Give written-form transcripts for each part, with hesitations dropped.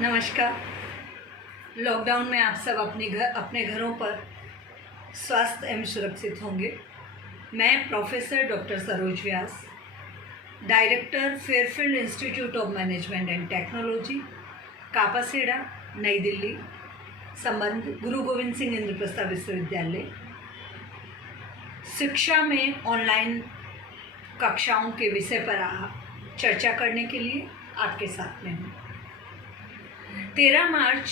नमस्कार। लॉकडाउन में आप सब अपने घरों पर स्वस्थ एवं सुरक्षित होंगे। मैं professor doctor Saroj Vyas, director Fairfield institute of management and technology, Kapashera, नई दिल्ली, संबंध गुरु गोविंद सिंह इंद्रप्रस्थ विश्वविद्यालय, शिक्षा में ऑनलाइन कक्षाओं के विषय पर चर्चा करने के लिए आपके साथ में हूँ। 13 मार्च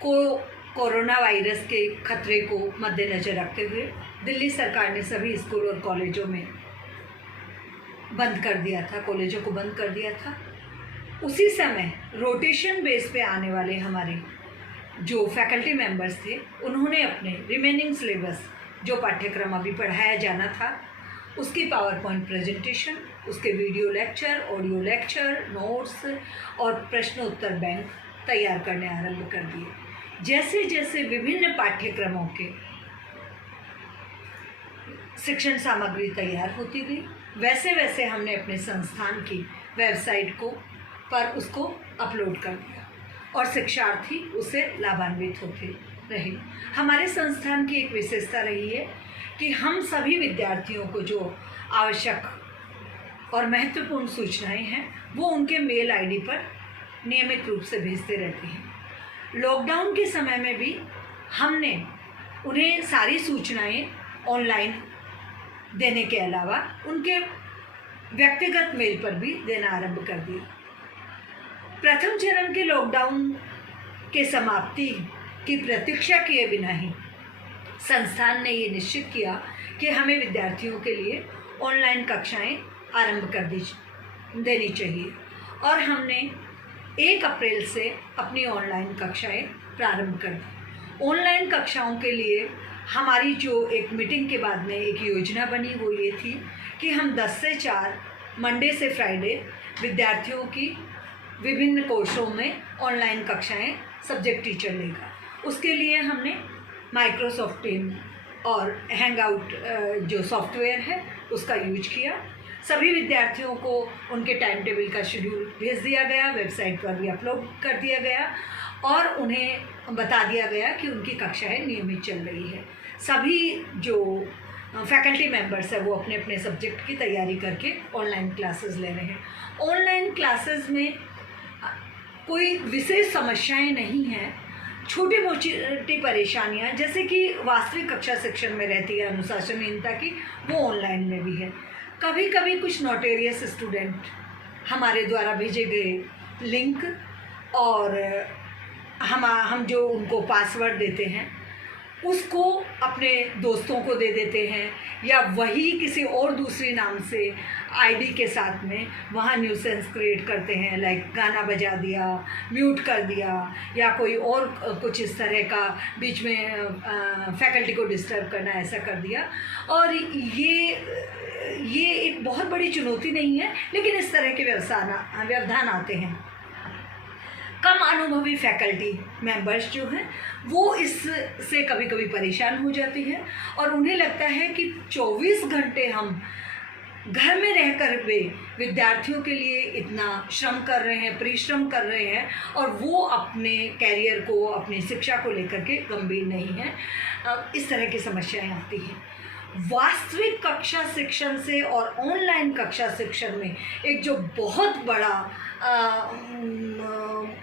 को कोरोना वायरस के खतरे को मद्देनज़र रखते हुए दिल्ली सरकार ने सभी स्कूल और कॉलेजों में बंद कर दिया था, कॉलेजों को बंद कर दिया था। उसी समय रोटेशन बेस पे आने वाले हमारे जो फैकल्टी मेंबर्स थे, उन्होंने अपने रिमेनिंग सिलेबस जो पाठ्यक्रम अभी पढ़ाया जाना था उसकी पावर पॉइंट प्रेजेंटेशन, उसके video lecture, audio lecture, notes और प्रश्नोत्तर बैंक तैयार करने आरंभ कर दिए। जैसे जैसे विभिन्न पाठ्यक्रमों के शिक्षण सामग्री तैयार होती गई, वैसे वैसे हमने अपने संस्थान की वेबसाइट पर उसको अपलोड कर दिया और शिक्षार्थी उससे लाभान्वित होते रहे। हमारे संस्थान की एक विशेषता रही है कि हम सभी विद्यार्थियों को जो आवश्यक और महत्वपूर्ण सूचनाएं हैं वो उनके मेल आईडी पर नियमित रूप से भेजते रहते हैं। लॉकडाउन के समय में भी हमने उन्हें सारी सूचनाएं ऑनलाइन देने के अलावा उनके व्यक्तिगत मेल पर भी देना आरंभ कर दिया। प्रथम चरण के लॉकडाउन के समाप्ति की प्रतीक्षा किए बिना ही संस्थान ने ये निश्चित किया कि हमें विद्यार्थियों के लिए ऑनलाइन कक्षाएं आरंभ कर देनी चाहिए और हमने 1 अप्रैल से अपनी ऑनलाइन कक्षाएं प्रारंभ कर दी। ऑनलाइन कक्षाओं के लिए हमारी जो एक मीटिंग के बाद में एक योजना बनी वो ये थी कि हम 10 से 4 मंडे से फ्राइडे विद्यार्थियों की विभिन्न कोर्सों में ऑनलाइन कक्षाएं सब्जेक्ट टीचर लेगा। उसके लिए हमने माइक्रोसॉफ्ट टीम और हैंगआउट जो सॉफ्टवेयर है उसका यूज किया। सभी विद्यार्थियों को उनके टाइम टेबल का शेड्यूल भेज दिया गया, वेबसाइट पर भी अपलोड कर दिया गया और उन्हें बता दिया गया कि उनकी कक्षाएं नियमित चल रही है। सभी जो फैकल्टी मेंबर्स हैं वो अपने अपने सब्जेक्ट की तैयारी करके ऑनलाइन क्लासेस ले रहे हैं। ऑनलाइन क्लासेस में कोई विशेष समस्याएं नहीं हैं, छोटी मोटी परेशानियां जैसे कि वास्तविक कक्षा शिक्षण में रहती है अनुशासनहीनता की, वो ऑनलाइन में भी है। कभी कभी कुछ नोटेरियस स्टूडेंट हमारे द्वारा भेजे गए लिंक और हम जो उनको पासवर्ड देते हैं उसको अपने दोस्तों को दे देते हैं या वही किसी और दूसरी नाम से आईडी के साथ में वहाँ न्यूसेंस क्रिएट करते हैं, लाइक गाना बजा दिया, म्यूट कर दिया या कोई और कुछ इस तरह का बीच में फैकल्टी को डिस्टर्ब करना, ऐसा कर दिया। और ये एक बहुत बड़ी चुनौती नहीं है, लेकिन इस तरह के व्यवधान आते हैं। कम अनुभवी फैकल्टी मेंबर्स जो हैं वो इससे कभी कभी परेशान हो जाती हैं और उन्हें लगता है कि 24 घंटे हम घर में रहकर वे विद्यार्थियों के लिए इतना श्रम कर रहे हैं, परिश्रम कर रहे हैं और वो अपने कैरियर को, अपनी शिक्षा को लेकर के गंभीर नहीं हैं। इस तरह की समस्याएं आती हैं। वास्तविक कक्षा शिक्षण से और ऑनलाइन कक्षा शिक्षण में एक जो बहुत बड़ा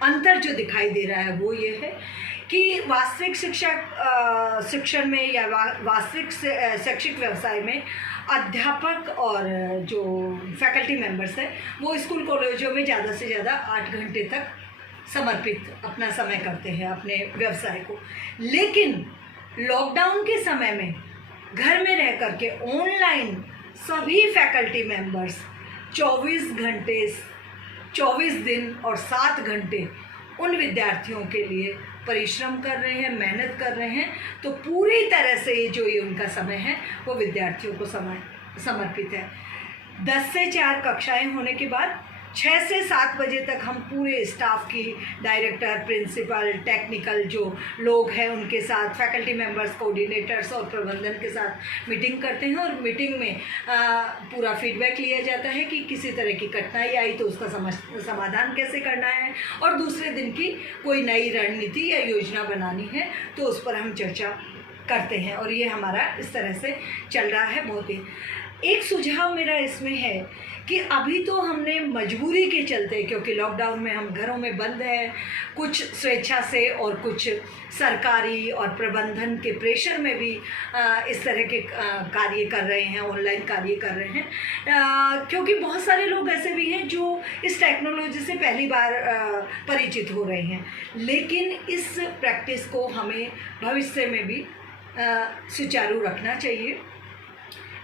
अंतर जो दिखाई दे रहा है वो ये है कि वास्तविक शिक्षण में या वास्तविक शैक्षिक व्यवसाय में अध्यापक और जो फैकल्टी मेंबर्स हैं वो स्कूल कॉलेजों में ज़्यादा से ज़्यादा 8 घंटे तक समर्पित अपना समय करते हैं अपने व्यवसाय को। लेकिन लॉकडाउन के समय में घर में रह कर के ऑनलाइन सभी फैकल्टी मेंबर्स 24 दिन और 7 घंटे उन विद्यार्थियों के लिए परिश्रम कर रहे हैं, मेहनत कर रहे हैं। तो पूरी तरह से जो ये उनका समय है वो विद्यार्थियों को समर्पित है। 10 से 4 कक्षाएं होने के बाद 6 से 7 बजे तक हम पूरे स्टाफ की, डायरेक्टर, प्रिंसिपल, टेक्निकल जो लोग हैं उनके साथ, फैकल्टी मेंबर्स, कोऑर्डिनेटर्स और प्रबंधन के साथ मीटिंग करते हैं। और मीटिंग में पूरा फीडबैक लिया जाता है कि किसी तरह की कठिनाई आई तो उसका समाधान कैसे करना है, और दूसरे दिन की कोई नई रणनीति या योजना बनानी है तो उस पर हम चर्चा करते हैं। और ये हमारा इस तरह से चल रहा है। बहुत ही एक सुझाव मेरा इसमें है कि अभी तो हमने मजबूरी के चलते, क्योंकि लॉकडाउन में हम घरों में बंद हैं, कुछ स्वेच्छा से और कुछ सरकारी और प्रबंधन के प्रेशर में भी इस तरह के कार्य कर रहे हैं, ऑनलाइन कार्य कर रहे हैं, क्योंकि बहुत सारे लोग ऐसे भी हैं जो इस टेक्नोलॉजी से पहली बार परिचित हो रहे हैं। लेकिन इस प्रैक्टिस को हमें भविष्य में भी सुचारू रखना चाहिए।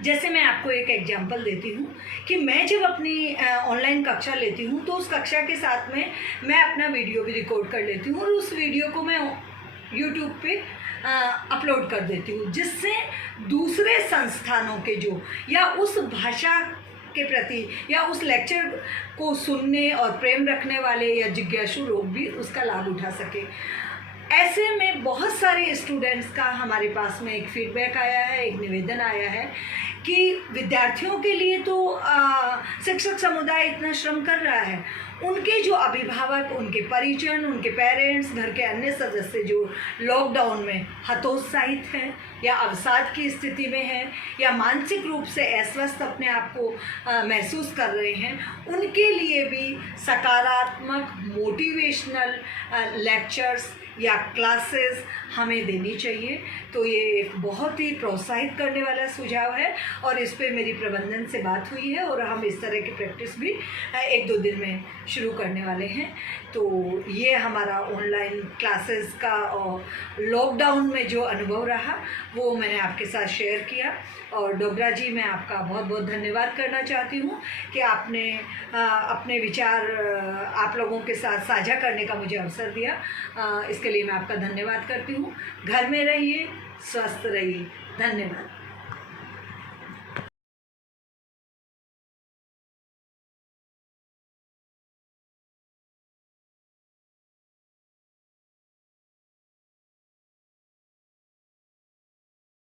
जैसे मैं आपको एक एग्जांपल देती हूँ कि मैं जब अपनी ऑनलाइन कक्षा लेती हूँ तो उस कक्षा के साथ में मैं अपना वीडियो भी रिकॉर्ड कर लेती हूँ और उस वीडियो को मैं यूट्यूब पे अपलोड कर देती हूँ, जिससे दूसरे संस्थानों के जो या उस भाषा के प्रति या उस लेक्चर को सुनने और प्रेम रखने वाले या जिज्ञासु लोग भी उसका लाभ उठा सके। ऐसे में बहुत सारे स्टूडेंट्स का हमारे पास में एक फीडबैक आया है, एक निवेदन आया है कि विद्यार्थियों के लिए तो शिक्षक समुदाय इतना श्रम कर रहा है, उनके जो अभिभावक, उनके परिजन, उनके पेरेंट्स, घर के अन्य सदस्य जो लॉकडाउन में हतोत्साहित हैं या अवसाद की स्थिति में हैं या मानसिक रूप से अस्वस्थ अपने आप को महसूस कर रहे हैं, उनके लिए भी सकारात्मक मोटिवेशनल लेक्चर्स या क्लासेस हमें देनी चाहिए। तो ये एक बहुत ही प्रोत्साहित करने वाला सुझाव है और इस पे मेरी प्रबंधन से बात हुई है और हम इस तरह की प्रैक्टिस भी 1-2 दिन में शुरू करने वाले हैं। तो ये हमारा ऑनलाइन क्लासेस का और लॉकडाउन में जो अनुभव रहा वो मैंने आपके साथ शेयर किया। और डोगरा जी, मैं आपका बहुत बहुत धन्यवाद करना चाहती हूँ कि आपने अपने विचार आप लोगों के साथ साझा करने का मुझे अवसर दिया। इसके लिए मैं आपका धन्यवाद करती हूँ। घर में रहिए, स्वस्थ रहिए। धन्यवाद।